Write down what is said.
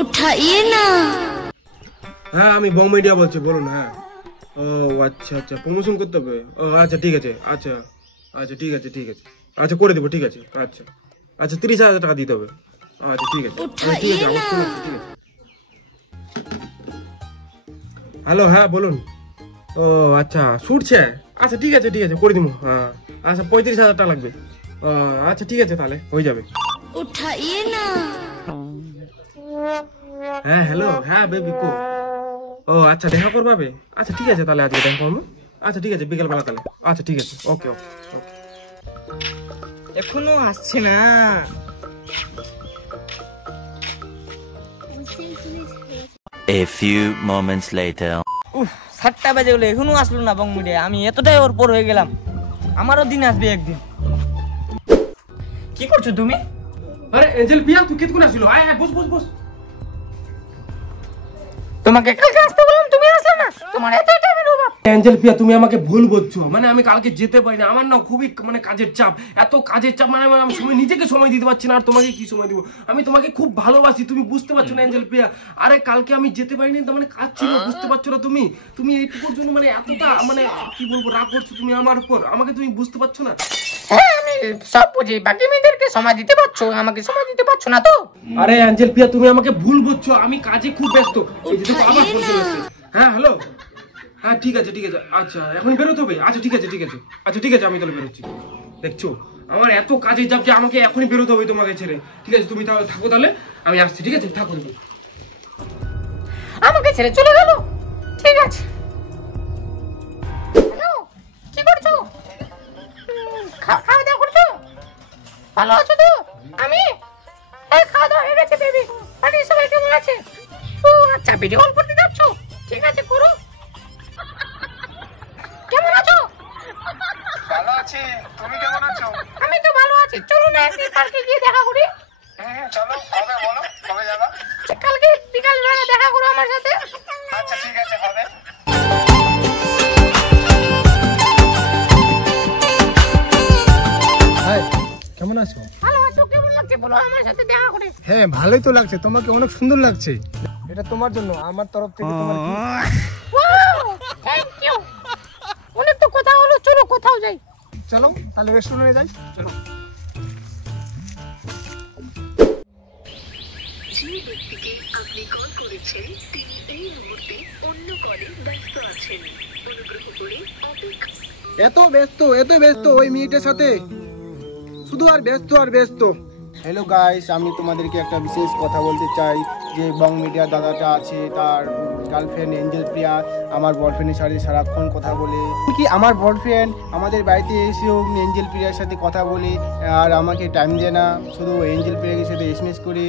उठाइए ना। হ্যাঁ আমি বং মিডিয়া বলছি, বলুন। হ্যাঁ ও আচ্ছা আচ্ছা, প্রমোশন করতে হবে। ও আচ্ছা ঠিক আছে, আচ্ছা আচ্ছা ঠিক আছে ঠিক আছে, আচ্ছা করে দেবো, ঠিক আছে। আচ্ছা আচ্ছা 30,000 টাকা দিতে হবে। আচ্ছা ঠিক আছে ঠিক আছে, আমার শুনুন, ঠিক আছে। হ্যালো, হ্যাঁ বলুন। ও আচ্ছা ছুটছে, আচ্ছা ঠিক আছে ঠিক আছে করে দিব। হ্যাঁ আচ্ছা 35,000 টাকা লাগবে। আচ্ছা ঠিক আছে তাহলে হয়ে যাবে। उठाइए ना। হ্যাঁ হ্যালো, হ্যাঁ বেবি কো। ও আচ্ছা দেখা করবে। আচ্ছা ঠিক আছে তাহলে আজকে দেখা করবো। আচ্ছা ঠিক আছে বিকেলবেলা তাহলে। আচ্ছা ঠিক আছে, ওকে ওকে ওকে। এখনো আসছে না। A few moments later. 7টা বাজে গেলো এখনো আসলো না বং মিডিয়া। আমি এতটাই ওর পর হয়ে গেলাম, আমারও দিন আসবে একদিন। কি করছো তুমি? আরে এঞ্জেল পিয়া, তুই কেতক্ষণ আসিল? আয় আয়, বস বস বস। তোমাকে কালকে আসতে বললাম, তুমি আসলে না। তোমার এত টাইমের অভাব। এঞ্জেল পিয়া তুমি আমাকে ভুল বলছো। মানে আমি কালকে যেতে পারি না, আমার না খুবই মানে কাজের চাপ, এত কাজের চাপ, মানে আমি সময় নিজেকে সময় দিতে পারছি না, আর তোমাকে কি সময় দিব? আমি তোমাকে খুব ভালোবাসি, তুমি বুঝতে পারছো না এঞ্জেল পিয়া। আরে কালকে আমি যেতে পারিনি, তার মানে কাজ ছিল, বুঝতে পারছো না তুমি? তুমি এইটুকুর জন্য মানে এতটা মানে কি বলবো রাগ করছো তুমি আমার উপর, আমাকে তুমি বুঝতে পারছো না? হ্যাঁ আমি সব বুঝি, বাকি মেয়েদেরকে সময় দিতে পারছো, আমাকে সময় দিতে পারছো না তো। আরে অ্যাঞ্জেল পিয়া তুমি আমাকে ভুল বুঝছো, আমি কাজে খুব ব্যস্ত। এই যে দেখো আবার ফোন চলে এসেছে। হ্যাঁ হ্যালো, হ্যাঁ ঠিক আছে ঠিক আছে, আচ্ছা এখন বেরোতে হবে। আচ্ছা ঠিক আছে ঠিক আছে, আচ্ছা ঠিক আছে আমি তাহলে বেরোচ্ছি। দেখছো আমার এত কাজের চাপ যে আমাকে এখনই বেরোতে হবে তোমাকে ছেড়ে। ঠিক আছে তুমি তাহলে থাকো, তাহলে আমি আসছি। ঠিক আছে থাকো তুমি। আমাকে ছেড়ে চলে গেল, ঠিক আছে। কি করছো? খাওয়া দাওয়া করছো? ভালো আছো তো? আমি খাওয়া দাওয়া হয়ে গেছে বেবি। বাড়ির সবাই কেমন আছে? ও আচ্ছা, ভিডিও কল করতে যাচ্ছ? ঠিক আছে করো। কেমন আছো? ভালো আছি, তুমি কেমন আছো? আমি তো ভালো আছি, চলো না একদিন পার্কে গিয়ে দেখা করি। চলো, কবে বলো, কবে যাবা? কালকে বিকাল বেলা দেখা করো আমার সাথে। আচ্ছা ঠিক আছে, হবে। কেমন আছো? ভালো আছো? কেমন লাগছে বলো আমার সাথে দেখা করে? হ্যাঁ ভালোই তো লাগছে, তোমাকে অনেক সুন্দর লাগছে। এটা তোমার জন্য আমার তরফ থেকে তোমার ওয়াও থ্যাংক ইউ। অনেক তো কথা হলো, চলো কোথাও যাই। চলো তাহলে রেস্টুরেন্টে যাই। চলো। যে ব্যক্তিকে আপনি কল করেছেন তিনি এই মুহূর্তে অন্য কলে ব্যস্ত আছেন। অনুগ্রহ করে অপেক্ষা। এত ব্যস্ত ওই মেয়েটার সাথে, শুধু আর ব্যস্ত আর ব্যস্ত। হ্যালো গাইস, আমি তোমাদেরকে একটা বিশেষ কথা বলতে চাই যে বং মিডিয়া দাদাটা আছে, তার গার্লফ্রেন্ড এঞ্জেল প্রিয়া আমার বয়ফ্রেন্ডের সাথে সারাক্ষণ কথা বলে। কি আমার বয়ফ্রেন্ড আমাদের বাড়িতে এসেও এঞ্জেল প্রিয়ার সাথে কথা বলে আর আমাকে টাইম দেয় না, শুধু এঞ্জেল প্রিয়ার সাথে এসএমএস করে।